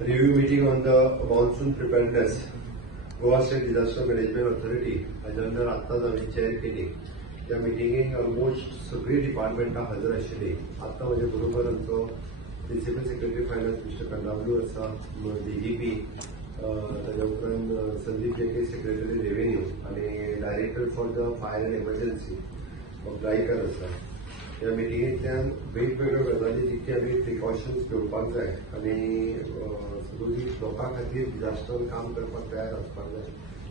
Review meeting on the monsoon preparedness. Goa state disaster management authority हाच्या under आत्ताच आम्ही chair केली. त्या मिटिंगेक ऑलमोस्ट सगळी डिपार्टमेंटां हजर आशिल्ली. आत्ता म्हजे बरोबर आमचो principal secretary finance mister Kandavelu आसा, डीजीपी, ताच्या उपरांत संदीप जेके सेक्रेटरी रेव्हेन्यू आनी director for the fire and emergency Gaikar आसा. ह्या मिटिंगेंतल्यान वेगवेगळ्यो गजाली जितके आमी प्रिकॉशन्स घेवपाक जाय आनी सगळी लोकां खातीर डिझास्टरान काम करपाक तयार आसपाक जाय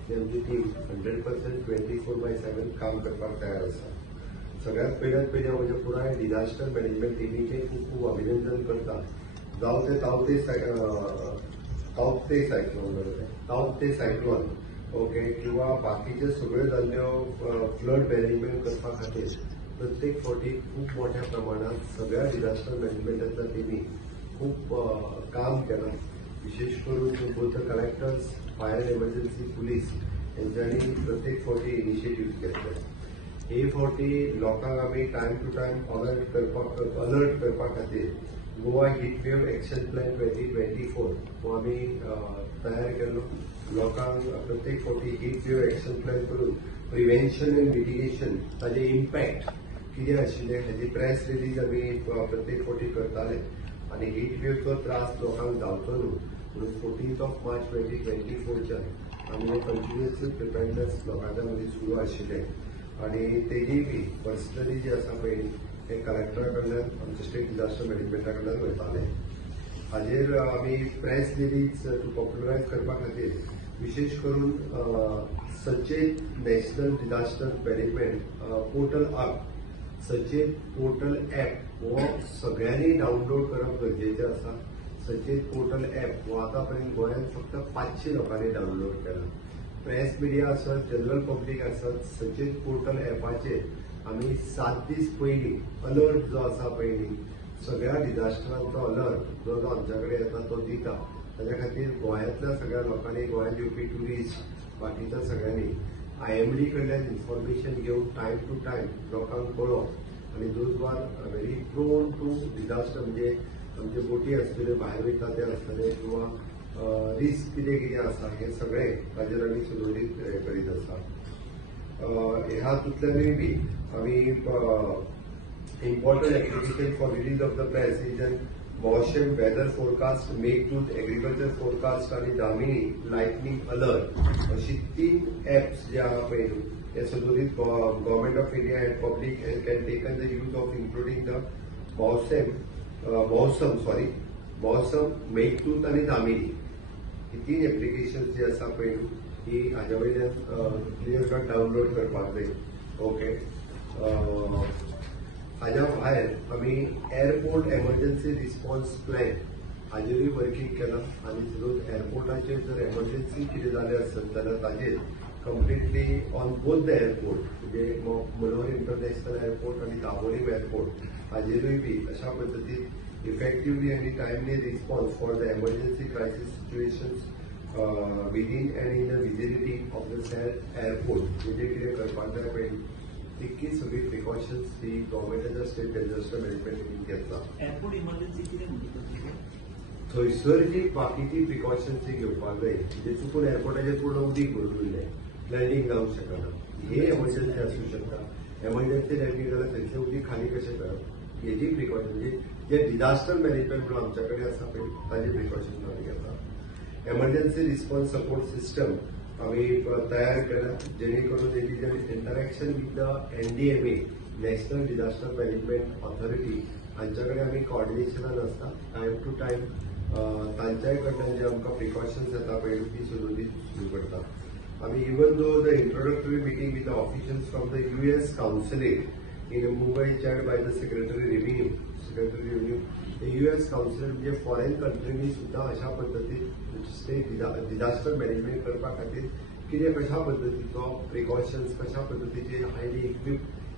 ती आमची टीम 100% 24/7 काम करपाक तयार आसा. सगळ्यात पयल्यात पयली हांव म्हज्या पुराय डिझास्टर मॅनेजमेंट टिमीचे खूब खूब अभिनंदन करता. जावं ते तावते सायक्लोन ओके किंवा बाकीचे सगळ्यो जाल्ल्यो फ्लड मॅनेजमेंट करपा खातीर प्रत्येक फावटी खूप मोठ्या प्रमाणात सगळ्या डिझास्टर मॅनेजमेंटाच्या टीमी खूप काम केलं. विशेष करून both collectors, fire emergency, police यांच्यानी प्रत्येक फावटी इनिशिएटिव्ह घेतले. हे फावटी लोकांक आम्ही टायम टू टायम अलर्ट करपा खातीर Goa heat wave action plan 2024 हो आम्ही तयार केलो. लोकांक प्रत्येक फावटी हीट वेव्ह एक्शन प्लॅन करून प्रिव्हेन्शन अँड मिटिगेशन ताजे इम्पॅक्ट कितें आशिल्ले हाची प्रेस रिलीज आमी प्रत्येक फावटी करताले आनी हीट वेव्हचो त्रास लोकांक जावचो न्हू म्हणून 14 मार्च 2024च्यान आमी कंटिन्युअसली प्रिपेअरनेस लोकांच्या मदीं सुरू आशिल्ले. आनी तेजी बी पर्सनली जे आसा पळय ते कलेक्टरा कडल्यान आमच्या स्टेट डिझास्टर मॅनेजमेंटा कडल्यान वयताले. हाजेर आमी प्रेस रिलीज पॉप्युलरायज करपा खातीर विशेष करून सचेत नॅशनल डिझास्टर मॅनेजमेंट पोर्टल सचेत पोर्टल ॲप हो सगळ्यांनी डावनलोड करप गरजेचें आसा. सचेत पोर्टल ॲप हो आतापर्यंत गोंयांत फक्त 500 लोकांनी डावनलोड केला. प्रेस मिडिया आसत, जनरल पब्लीक आसत, सचेत पोर्टल ॲपाचेर आमी 7 दीस पयलीं अलर्ट जो आसा पयलीं सगळ्या डिझास्टरांचो अलर्ट जो आमच्या कडेन येता तो दिता. ताच्या खातीर गोंयांतल्या सगळ्या लोकांनी, गोंयांत येवपी ट्युरिस्ट बाकीच्या सगळ्यांनी IMD कडल्यान इन्फॉर्मेशन घेवन टायम टू टायम लोकांक कळोवप आनी those are very prone to disaster म्हणजे आमचे बोटी आसतल्यो भायर वयता ते आसतले किंवा रिस्क कितें कितें आसा हे सगळें ताजेर आमी सुदोरीत करीत आसा. ह्या हातूंतल्यानूय बी आमी important application for release of the press is an Mausam weather forecast, Meghdoot agriculture forecast आणि दामिनी लायटनिंग अलर्ट अशी 3 ॲप्स जे आहा पळय हे सदोरीत government of India and public can taken the use of including the Mausam, Meghdoot आणि दामिनी ही 3 एप्लिकेशन्स जी आसा पळय ही हाज्या वयल्यान क्लियर कट डावनलोड करपाक जाय. ओके. हाज्या भायर आमी एअरपोर्ट एमर्जन्सी रिस्पॉन्स प्लॅन हाजेरूय वर्किंग केलां आनी जर एअरपोर्टाचेर जर एमर्जन्सी कितें जालें आसत जाल्यार ताजेर completely on both the airport म्हणजे मनोहर इंटरनॅशनल एअरपोर्ट आनी दाबोळी एअरपोर्ट हाजेरूय बी अशा पद्दतीन इफेक्टिवली आनी timely response for the emergency crisis situations within and in the vicinity of the self airport म्हणजे कितें करपाक जाय पळय तितकी सगळी प्रिकॉशन्स ही गव्हर्नमेंटाच्या स्टेट डिझास्टर मॅनेजमेंट टीमीन घेतला. एअरपोर्ट इमर्जन्सी कितें म्हणटा थंयसर जी बाकीची प्रिकॉशन्स घेवपाक जाय म्हणजे चुकून एअरपोर्टाचेर पूर्ण उदीक भरून उरलें लँडींग जावंक शकना हे एमर्जन्सी आसूं शकता. एमर्जन्सी लँडींग जाल्यार थंयचें उदीक खाली कशें करप हेजी प्रिकॉशन म्हणजे जे डिझास्टर मॅनेजमेंट म्हणून आमच्या कडेन आसा पळय ताजी प्रिकॉशन्स आमी घेता. एमर्जन्सी रिस्पॉन्स सपोर्ट सिस्टम आम्ही तयार केला जेणे करून हेची जे interaction with the NDMA national disaster management authority हांच्या कडेन आमी कॉर्डिनेशनान आसता. टायम टू टायम तांच्याय कडल्यान जे आमकां प्रिकॉशन्स येता पळय ती सुदोरीत सुरू करता. आमी even though the introductory meeting with the officials from the US consulate in Mumbai chaired by the secretary revenue US council म्हणजे फॉरेन कंट्रीनी सुद्धा अशा पद्दतीन स्टेट डिझास्टर मॅनेजमेंट करपा खातीर कितें कशा पद्दतीचो प्रिकॉशन्स कशा पद्दतीचे हायली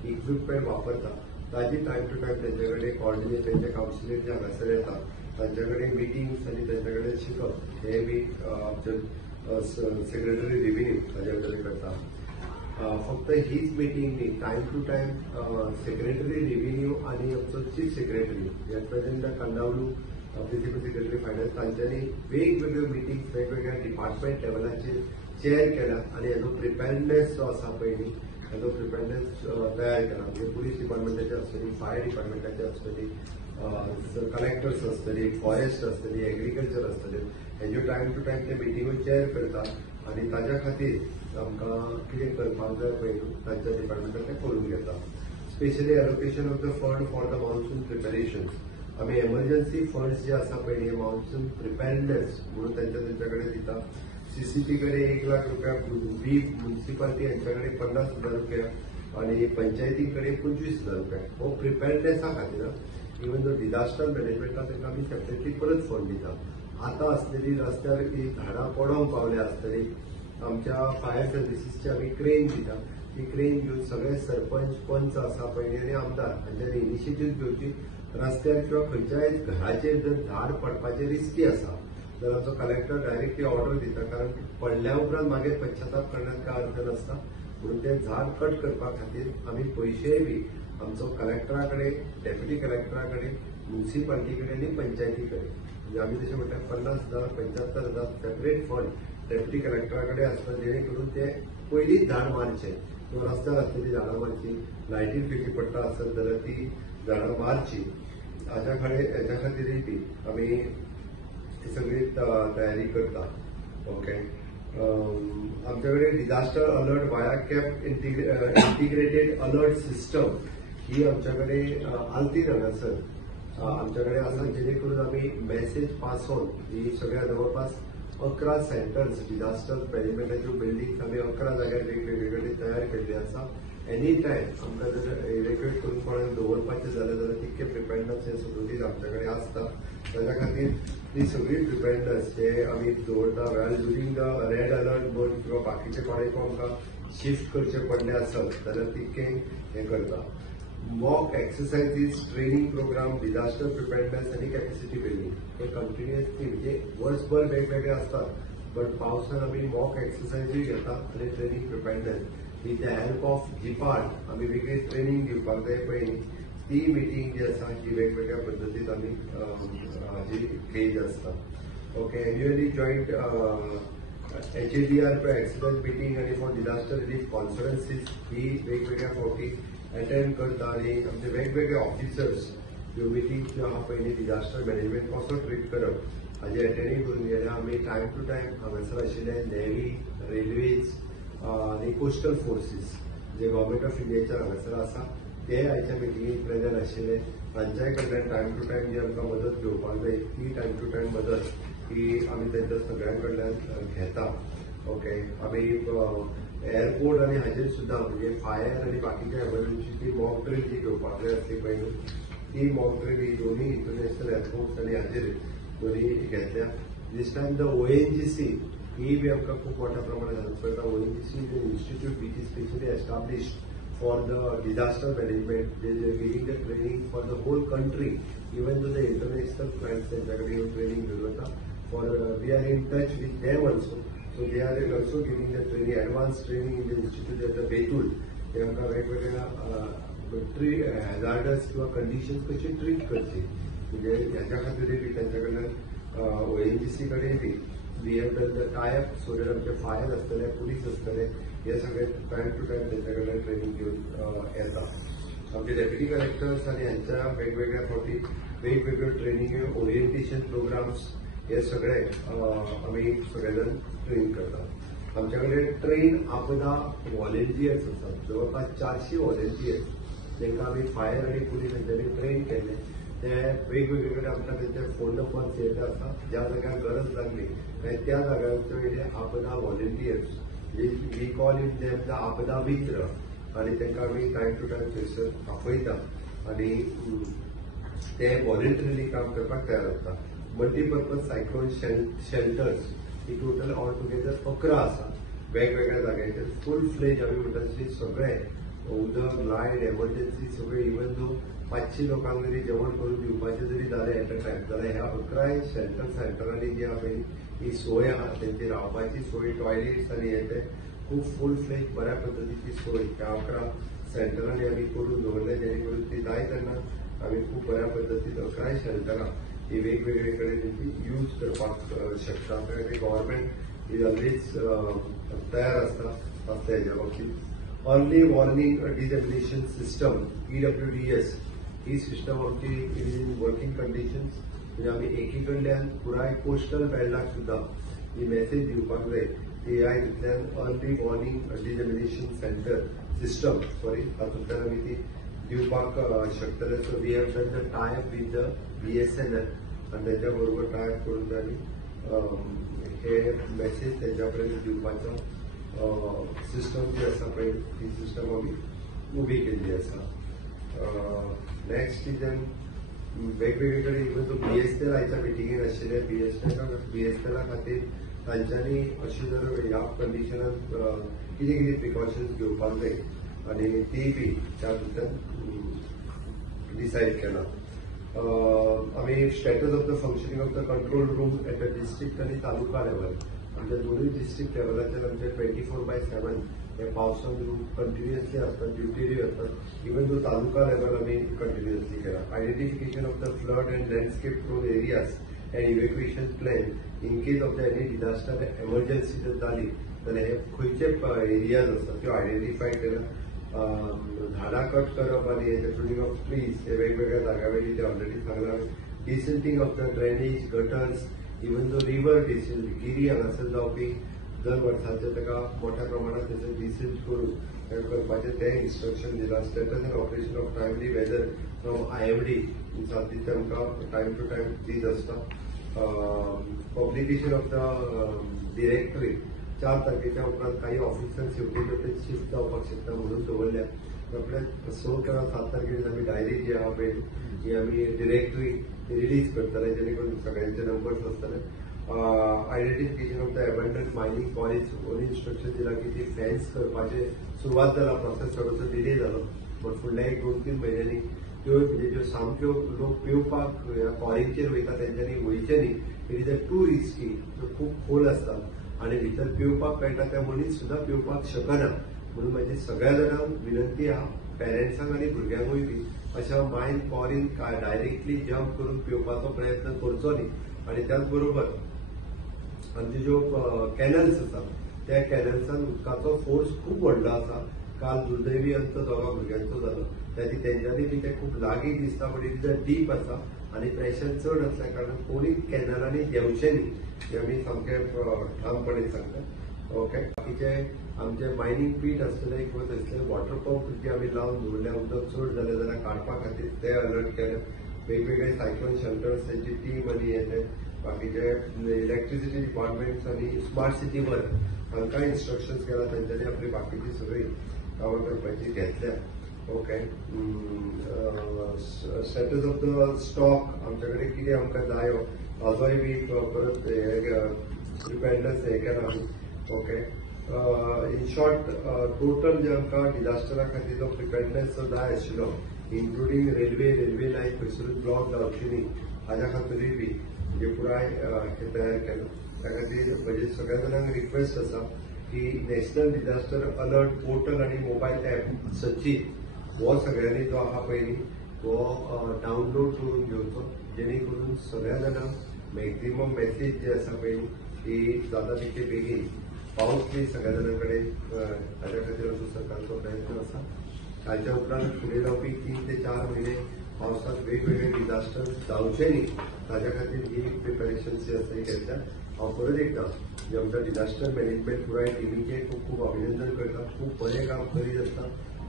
इक्विपमेंट वापरता ताजी टायम टू टायम तेंचे कडेन कॉर्डिनेट तेंचे काउन्सिलेट जे हांगासर येता तांचे कडेन मिटिंग्स आनी तेंचे कडेन शिकप हे बी सेक्रेटरी रेव्हेन्यू ताजे कडेन करता. फक्त हीच मिटींग न्ही time to time secretary revenue आणि आमचो chief secretary at present Kandavelu principal secretary finance तांच्यांनी वेगवेगळ्यो मिटींग वेगवेगळ्या डिपार्टमेंट लेवलाचेर चेअर केला आणि हेजो प्रिपेअरनेस जो आसा पळय न्ही हेजो प्रिपेअरनेस तयार केला. म्हणजे पुलीस डिपार्टमेंटाची आसतली, फायर डिपार्टमेंटाची आसतली, कलेक्टर्स आसतली, फॉरेस्ट आसतली, एग्रीकल्चर आसतले, हेज्यो टायम टू टायम ते मिटींगो चेअर करतात आणि ताज्या खातीर आमकां कितें करपाक जाय पळय न्हू तांच्या डिपार्टमेंटान ते करून घेता. Specially allocation of the fund for the monsoon preparations. आम्ही एमर्जन्सी फंड्स जे आसा पळय न्ही मान्सून प्रिपेअरनेस म्हणून त्यांच्या कडेन दिता. सीसीपी कडे 1 लाख रुपया, बी म्युनिसिपालिटी यांच्याकडे 50,000 रुपया आणि पंचायतीकडे 25,000 रुपया. हो प्रिपेअरनेसा खातीर. इवन जो डिझास्टर मॅनेजमेंटा तांकां आमी सेपरेटली परत फंड दिता. आता असलेली रस्त्यार ही झाडां पडोवंक पावल्या आसतली, आमच्या फायर सर्विसीसची आमी क्रेन दिता. ही क्रेन घेऊन सगळे सरपंच, पंच आसा पळय आणि आमदार हांच्यानी इनिशिएटीव्ह घेवची. रस्त्यार किंवा खंयच्याय घराचेर जर झाड पडपाचे रिस्की आसा तर आमचो कलेक्टर डायरेक्टली ऑर्डर दिता, कारण पडल्या उपरांत मागीर पश्चाताप करण्यात काय अर्थ नसता. म्हणून ते झाड कट करपा खातीर आमी पयशेय बी आमचो कलेक्टराकडे, डेप्युटी कलेक्टराकडे, म्युनिसिपालिटी कडेन आणि पंचायती कडेन म्हणजे आमी जशें म्हणटा 50,000, 75,000 सेपरेट फंड डेप्युटी कलेक्टराकडे आसता, जेणे करून ते पयलींच झाड मारचे किंवा रस्त्यार आसलेली झाडां मारची, लायटीर फेकी पडटा आसत जाल्यार ती झाडां मारची. हाच्या खातीरय बी आमी सगळी तयारी करता. ओके. आमच्याकडे डिझास्टर अलर्ट वाया कॅप इंटिग्रेटेड अलर्ट सिस्टम ही आमच्याकडे आल्तीन हांगासर आमच्याकडे आसा, जेणे करून आमी मेसेज पास ऑन ही सगळ्या जवळपास 11 सेंटर्स डिझास्टर मॅनेजमेंटाच्यो बिल्डिंग आमी 11 जाग्यार वेगवेगळे तयार केल्ले आसा. एनी टायम आमकां जर इव्हॅक्युएट करून कोणाक दवरपाचें जालें जाल्यार तितके प्रिपेअरनेस हे सगळी आमच्याकडे आसता. ताच्या खातीर ती सगळी प्रिपेअरनेस जे आमी दवरता. वेल ड्युरींग द रेड अलर्ट म्हण किंवा बाकीचे कोणाक आमकां शिफ्ट करचे पडले आसत जाल्यार तितके हे करता. Mock exercises, training programme, disaster preparedness आणि कॅपॅसिटी बिल्डिंग हे कंटिन्युअसली म्हणजे वर्सभर वेगवेगळे असतात. पण पावसान आमी मॉक एक्सरसाइजूय घेता आणि training preparedness with the help of जिपार्ट आमी वेगळी ट्रेनिंग घेवपाक जाय पळय न्ही ती मिटींग जी आसा ही वेगवेगळ्या पद्दतीन आमी हाजी केज आसता. Okay. Annually joint HADR excellence meeting आणि फॉर डिझास्टर रिलीफ कॉन्फरन्सीस ही वेगवेगळ्या फावटी अटेंड करता आणि आमचे वेगवेगळे ऑफिसर्स ह्यो मिटींग ज्यो आहा पळय डिझास्टर मॅनेजमेंट कसो ट्रीट करप हाजे अटेंडूय करून गेले. आमी टायम टू टायम हांगासर आशिल्ले नेव्ही, रेल्वेज आणि कोस्टल फोर्सीस जे गव्हर्मेंट ऑफ इंडियाच्या हांगासर आसा ते आयच्या मिटींगेक प्रेझेंट आशिल्ले. तांच्याय कडल्यान टायम टू टायम जी आमकां मदत घेवपाक जाय ती टायम टू टायम मदत ही आमी तांच्या सगळ्यां कडल्यान घेता. ओके. आमी एअरपोर्ट आणि हाजेर सुद्धा म्हणजे फायर आणि बाकीच्या एमर्जन्सीची मॉक ड्रील जी घेवपाक जाय आसली पळय न्हू ती मॉक ड्रील ही दोन्ही इंटरनॅशनल एअरपोर्ट्स आणि हाजेर दोन्ही घेतल्या. दिस टायम द ONGC ही बी आमकां खूप मोठ्या प्रमाणात हेल्प करता. ONGC is an institute which is specially established for the disaster management. They are giving the training for the whole country, even to the international clients. त्यांच्याकडे training घेऊन होता. For we are in touch with them also. So they are also giving the training, advanced training in the institute at the Betul. ते आमकां वेगवेगळ्या hazardous किंवा conditions कशी treat करची म्हणजे ह्याच्या खातीर बी त्यांच्याकडनं ONGC कडे बी we have done the tie up so that आमचे फायर आसतले, पुलीस आसतले हे सगळे टायम टू टायम त्यांच्याकडे ट्रेनिंग घेऊन येतात. आमचे डेप्युटी कलेक्टर्स आणि ह्यांच्या वेगवेगळ्या फावटी वेगवेगळ्यो ट्रेनिंग ओरिएंटेशन प्रोग्राम्स हे सगळे आम्ही सगळेजण ट्रेन करतात. आमच्याकडे ट्रेन आपदा व्हॉलेंटियर्स असतात. जवळपास 400 व्हॉलेंटियर्स ज्यांना आम्ही फायर आणि पुलीस हांच्यांनी ट्रेन केले. ते वेगवेगळे आमकां त्यांचे फोन नंबर येत असतात. ज्या जाग्यार गरज लागली त्या जाग्यार आपदा volunteers we call in them the Aapda Mitra आणि तांकां आमी टायम टू टायम थंयसर आपयता आणि ते व्हॉलेंटरीली काम करपाक तयार आसता. मल्टीपर्पज सायक्लोन शेल्टर्स ही टोटल ऑल टुगेदर 11 आसा वेगवेगळ्या जाग्यांचेर. फुल फ्लेज आमी म्हणटा तशी सगळे उदक, लायट, एमर्जन्सी सगळे इवन दो 500 लोकांक जरी जेवण करून दिवपाचें जरी जालें एट अ टायम जाल्यार ह्या 11 शेल्टर सेंटरांनी जी आहा पळय ही सोय आहा तेंची रावपाची सोय, टॉयलेट्स आनी हे ते खूब फुल फ्लेज बऱ्या पद्दतीची सोय ह्या 11 सेंटरांनी आमी करून दवरले जेणे करून ती जाय तेन्ना आमी खूब बऱ्या पद्दतीन 11 शेल्टरां ही वेगवेगळे कडेन यूज करपाक शकता. ते गव्हर्नमेंट इज ऑलवेज तयार असता असल्या हेच्या बाबतीत. अर्ली वॉर्निंग डिसॅबिलिटेशन सिस्टम EWDS ही सिस्टम आमची इन वर्किंग कंडिशन्स. म्हणजे आम्ही एकीकडल्यान पुराय कोस्टल बेल्टाक सुद्धा ही मेसेज दिवपाक जाय की ह्या हितूंतल्यान early warning dissemination centre system हातूंतल्यान आमी ती दिवपाक शकतले. So we have done the tie up with the BSNL आनी तेच्या बरोबर टायप करून आमी हे मेसेज तेंच्या पर्यंत दिवपाचो सिस्टम जी आसा पळय ती सिस्टम आमी उबी केल्ली आसा. नेक्स्ट इज वेगवेगळे कडेन इवन तो BSNL आयच्या मिटिंगेन आशिल्ले BSNL खातीर तांच्यांनी अशी जर ह्या कंडिशनांत कितें कितें प्रिकॉशन्स घेवपाक जाय आनी ती बी त्या डिसायड केला. आमी status of the functioning of the control room at the district आनी तालुका लेवल आमच्या दोनूय डिस्ट्रिक्ट लेवलाचेर आमचे 24/7 हे पावसान रूम कंटिन्युअसली असतात, ड्युटी असतात. इवन तो तालुका लेवल आमी कंटिन्युअसली केला. Identification of the flood and landscape prone areas and evacuation plan in case of the any disaster emergency जर जाली जाल्यार हे खंयचे एरियाज असतात त्यो आयडेंटिफाय केला. झाडां कट करप आनी हेचे प्रुनिंग ऑफ ट्रीज हे वेगवेगळ्या जाग्यावयली ते ऑलरेडी सांगला. Desilting of the drainage gutters even though river desilt गिरी हांगासर जावपी दर वर्साचे ताका मोठ्या प्रमाणात त्याचे डिसिल्ट करून करपाचे ते इन्स्ट्रक्शन दिला. Status and operation of timely weather from IMD सारखी आमकां टायम टू टायम दीत आसता. पब्लिकेशन ऑफ द डिरेक्टरी 4 तारखेच्या उपरांत काही ऑफिसर्स शेवटी शिफ्ट जावपाक शकता म्हणून दवरल्या. आपल्या 6 किंवा 7 तारखेर आमी डायरी जी आहा पळय ही आमी डिरेक्टरी रिलीज करतले जेणे करून सगळ्यांचे नंबर्स आसतले. Identification of the abundant mining college on instruction दिला की ती फेन्स करपाचे सुरवात जाला. प्रोसेस थोडोसो डिले जालो बट फुडल्या 1-2-3 म्हयन्यांनी त्यो म्हणजे ज्यो सामक्यो लोक पेवपाक ह्या कॉलेजचेर वयता तेंच्यांनी वयचे न्ही. It is a to risky. त्यो खूब खोल आसतात आनी भितर पेवपाक कळटा त्या मनीस सुद्धा पेवपाक शकना. म्हणून म्हाजी सगळ्या जाणांक विनंती आहा पेरंट्सांक आनी भुरग्यांकूय बी अशा मायन कॉरीन डायरेक्टली जम्प करून पेवपाचो प्रयत्न करचो न्ही. आनी त्याच बरोबर आमचे ज्यो कॅनल्स आसात त्या कॅनल्सान उदकाचो फोर्स खूब व्हडलो आसा. काल दुर्दैवी अंत 2 भुरग्यांचो जालो त्याची तेंच्यांनी बी ते खूब लागीं दिसता but it is a deep आसा आनी प्रेशर चड आसल्या कारणान कोणी कॅनलांनी देंवचे न्ही हे आमी सामके ठामपणे सांगता. ओके. बाकीचे आमचे मायनिंग पीट आसतले किंवा थंयसले वॉटर पंप जे आमी लावन दवरल्या उदक चड जालें जाल्यार काडपा खातीर ते अलर्ट केले. वेगवेगळे सायक्लोन शेल्टर्स त्यांची टीम आनी येते. बाकीचे इलेक्ट्रिसिटी डिपार्टमेंट्स आनी स्मार्ट सिटी वर्क हांकां इन्स्ट्रक्शन्स केला. तांच्यांनी आपली बाकीची सगळी कामां करपाची घेतल्या. Okay. Status of the stock आमचे कडेन कितें आमकां जायो ताजोय बी परत प्रिपेर्डनेस हे केला आमी. ओके. इन शॉर्ट टोटल जे आमकां डिझास्टरा खातीर जो प्रिपेर्डनेस जो जाय आशिल्लो इन्क्लुडींग रेल्वे लायन खंयसरूच ब्लॉक जावची न्ही हाज्या खातीरूय बी म्हणजे पुराय हे तयार केला. त्या खातीर म्हजे सगळ्या जाणांक रिक्वेस्ट आसा की नॅशनल डिझास्टर अलर्ट पोर्टल आनी मोबायल ऍप सचित हो सगळ्यांनी जो आहा पळय तो डावनलोड करून घेवचो जेणे करून सगळ्या जाणांक मॅक्झिमम मेसेज जी आसा पळय ती जाता तितके बेगीन पावतली सगळ्या जाणां कडेन. ताच्या खातीर आमचो सरकारचो प्रयत्न आसा. ताच्या उपरांत फुडें जावपी 3 ते 4 म्हयने पावसात वेगवेगळे डिझास्टर जावचे न्ही ताच्या खातीर ही प्रिपेरेशन्स जी आसा ही घेतल्या. हांव परत एकदा जे आमच्या डिझास्टर मॅनेजमेंट पुराय टिमीचे खूब खूब अभिनंदन करता. खूब बरें काम करीत आसता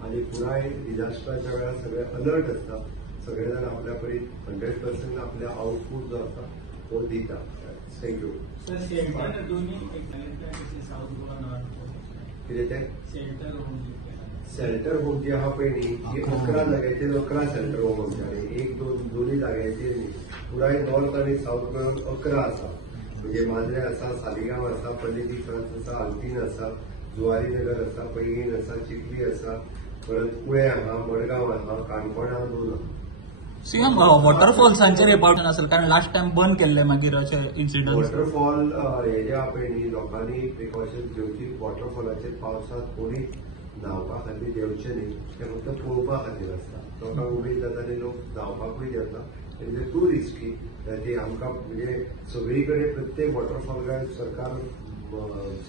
आनी पुराय डिझास्टराच्या वेळार सगळे अलर्ट आसता. सगळे जाण आपल्या परीन 100% आपल्या आउटपूट जो आसा तो दिता. थँक्यू. कितें तें शेल्टर होम जे आहा पळय न्ही ती 11 जाग्याचेर 11 शेल्टर होम आमच्याकडे 1-2 दोनूय जाग्याचेर न्ही पुराय नॉर्थ आनी साऊथ मेळून 11 आसा. म्हणजे मांद्रे आसा, सालिगांव आसा, पल्लेली फ्रांस आसा, आल्तीन आसा, जुवारीनगर आसा, पैंगीण आसा, चिखली आसा, परत कुळे आहा, मडगांव आहा, काणकोणा 2 आहा. सीएम वॉटरफॉल्सांचेर इम्पॉर्टंट असेल कारण लास्ट टाइम बंद केल्ले मागीर अशे इन्सिडंट. वॉटरफॉल हे जे आहा पळय न्ही लोकांनी प्रिकॉशन्स घेवची. वॉटरफॉलाचेर पावसात कोणी न्हावपा खातीर देंवचे न्ही ते फक्त पळोवपा खातीर आसता. लोकांक उमेद जाता आनी लोक न्हावपाकूय देंवता इट इज टू रिस्की ते आमकां म्हणजे सगळीकडे प्रत्येक वॉटरफॉल काय सरकार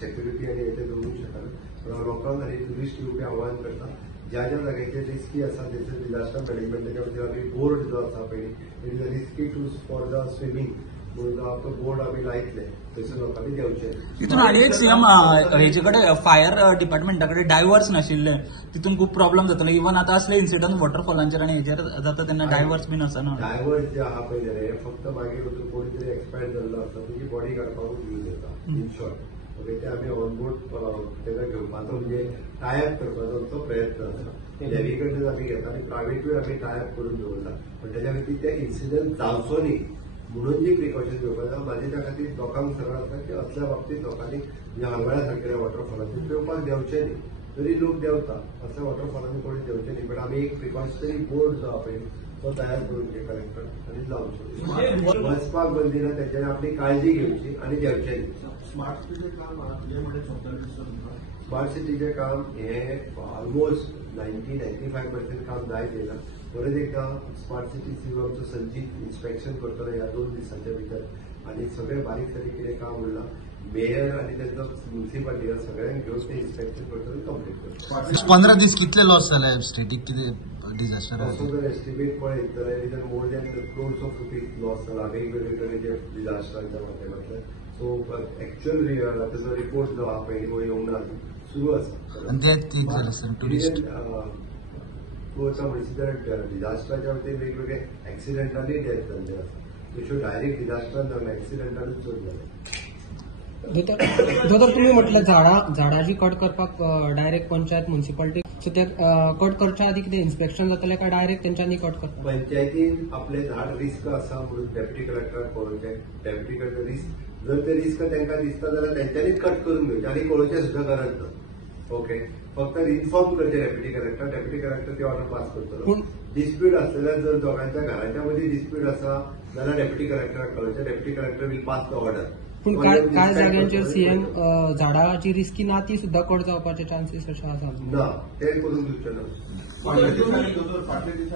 सेक्युरिटी आणि येते दवरूंक शकना पण लोकांक आनी ट्युरिस्ट येवपी आव्हान करता ज्या ज्या जाग्याचेर रिस्की आसा तेचे डिजास्टर मॅनेजमेंटाच्या खातीर आमी बोर्ड जो आसा पळय it is a risky to for the swimming म्हणून तो बोर्ड आमी लायतले थंयसर लोकांनी देंवचे तितून हाली एक सीएम हेचे कडेन फायर डिपार्टमेंटा कडेन डायव्हर्स नाशिल्ले तितून खूप प्रॉब्लेम जातले इवन आता असले इन्सिडंट वॉटरफॉलांचेर आणि हेचेर जाता तेन्ना डायव्हर्स बीन आसना डायव्हर्स जे आहा पळय रे फक्त मागीर वचून कोणी तरी एक्सपायर जाल्लो आसता तुजी बॉडी काडपाकूच यूज जाता इन शॉर्ट ओके ते आमी ऑनबोर्ड तेका घेवपाचो म्हणजे टायप करपाचो तो प्रयत्न आसा नॅव्हिगेटर्स आमी घेता आनी प्रायवेटूय आमी टायप करून दवरता पण त्याच्या खातीर ते इन्सिडंट जावचो न्ही म्हणून जी प्रिकॉशन घेवपाक माझे त्या खातीर लोकांक सरळ आसता की असल्या बाबतीत लोकांनी हलवळ्या सारकेल्या वॉटरफॉलांचेर पेंवपाक देंवचे न्ही तरी लोक देंवता असल्या वॉटरफॉलांनी कोणी देंवचे न्ही पण आमी एक प्रिकॉशनरी बोर्ड जो आहा पळय तो तयार करून कलेक्टर आनी लावचो वचपाक बंदी ना तेच्यानी आपली काळजी घेवची आनी देंवचे न्ही स्मार्ट सिटीचे काम तुझे स्मार्ट सिटीचे काम हे ऑलमोस्ट 90-95% काम जायत येयला परत एकदा स्मार्ट सिटी सिओ आमचो संजीत इन्स्पेक्शन करतलो ह्या 2 दिसांच्या भितर आनी सगळे बारीक सारीक कितें काम उरलां मेयर आनी तेंचो म्युनिसिपालिटी सगळ्यांक घेवन ते इन्स्पेक्शन करतलो कंप्लीट करतलो 15 दीस कितले लॉस जाले स्टेटीक कितें डिझास्टर असो जर एस्टिमेट पळयत जाल्यार it is more than crores of rupees loss जाला वेगवेगळे तरेचे डिझास्टरांच्या माध्यमांतल्यान सो एक्च्युअल ताचो रिपोर्ट जो आहा पळय तो येवंक ना सुरू आसा आणि ते ठीक झालं सर टुरिस्ट तूं आतां म्हणशीत जाल्यार डिझास्टराच्या बाबतीत वेगवेगळे एक्सिडेंटांनी डेथ जाल्ले आसा तश्यो डायरेक्ट डिझास्टरान जावना एक्सिडेंटानूच चड जाले दोतोर तुम्ही म्हटलं झाडाची कट करपाक डायरेक्ट पंचायत म्युनिसिपालिटी सो ते कट करच्या आधी कितें इन्स्पेक्शन जातलें काय डायरेक्ट तेंच्यांनी कट करता पंचायतीन आपले झाड रिस्क आसा म्हणून डेप्युटी कलेक्टराक कळोवचें डेप्युटी कलेक्टर रिस्क जर ते रिस्क तांकां दिसता जाल्यार तेंच्यांनीच कट करून घेवचें आनी कळोवचें सुद्दां गरज ना ओके फक्त इन्फॉर्म करचे डेप्युटी कलेक्टर ती ऑर्डर पास करतलो डिस्प्यूट आसलेल्यार जर दोगांच्या घराच्या मदीं डिस्प्यूट आसा जाल्यार डेप्युटी कलेक्टराक कळोवचें deputy collector will pass the order पूण काय जाग्यांचेर सीएम झाडाची रिस्की ना ती सुद्दां कट जावपाचे चान्सीस अशे आसा ना ते करून दिवचे ना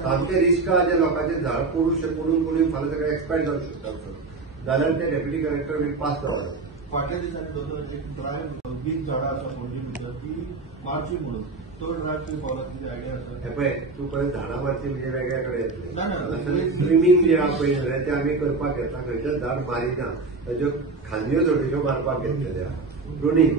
सामके रिस्क आहा जे लोकांचे झाड पडून फाल्यां सगळे एक्सपायर जावंक शकता जाल्यार ते deputy collector will pass the order फाटल्या दिसांनी दोतोर एक ड्राय बीग झाडां आसा पणजी भितर ती मारची म्हणून तो ड्राय फॉरात कितें आयडिया आसा हे पळय तूं पळय झाडां मारची म्हणजे वेगळ्या कडेन ना, ना. येतलें स्विमींग जे आहा पळय जाल्यार ते आमी करपाक येता खंयचेच झाड मारिना ताज्यो खांदयो थोड्योश्यो मारपाक घेतलेले आहा प्रुनींग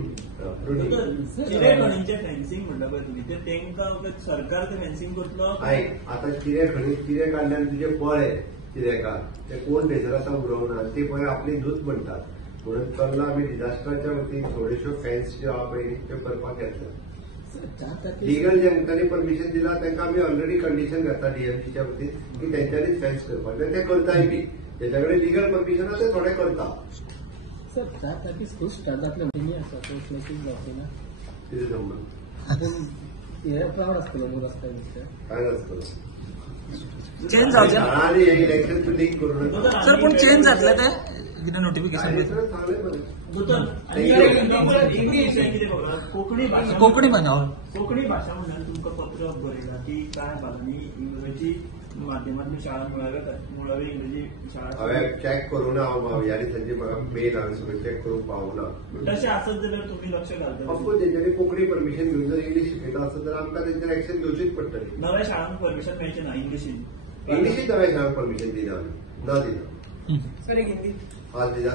चिरेखणींचे फेन्सिंग म्हणटा पळय तुमी ते तेंकां सरकार ते फेन्सिंग करतलो आयक आतां चिरे काडल्यान तुजे पळय चिरेकार ते कोण थंयसर आतां उडोवना ती पळय आपली न्हूच म्हणटात म्हणून चल्ला आमी डिझास्टराच्या वतीन थोड्योश्यो फॅन्स ज्यो आहा पळय त्यो करपाक घेतल्या लिगल जेंकांनी परमिशन दिला तांकां आमी ऑलरेडी कंडिशन घातला डीएमसीच्या वतीन की तेंच्यांनीच फॅन्स करपाक ते करताय बी तेच्या कडेन लिगल परमिशन आसा ते थोडे करता सर त्या खातीर स्कूल स्टार्ट जातले म्हणजे आसा तो फ्लॅशींग जावचे ना कितें जमना हे प्रावड आसतलो न्हू रस्त्यार काय नासतलो चेंज जावचे आणि हे इलेक्शन तूं लीक करून सर पूण चेंज जातले ते कितें नोटिफिकेशन कोंकणी भाशा म्हणल्यार तुमकां पत्र बरयला की कांय भागांनी इंग्रजी माध्यमांतली शाळा मुळावी इंग्रजी शाळा हांवें चॅक करूं ना ह्या दिसांची म्हाका मेल हांवें सगळें चॅक करूंक पावूना तशें आसत जाल्यार तुमी लक्ष घालता ऑफकोर्स तेंच्यांनी कोंकणी परमिशन घेवन जर इंग्लीश शिकयता आसत जाल्यार आमकां तेंचेर एक्शन घेवचीच पडटली नव्या शाळांक परमिशन मेळचें ना इंग्लिशीन इंग्लिशीच नव्या शाळांक परमिशन दिना आमी ना दिना सर एक हिंदी आज दिना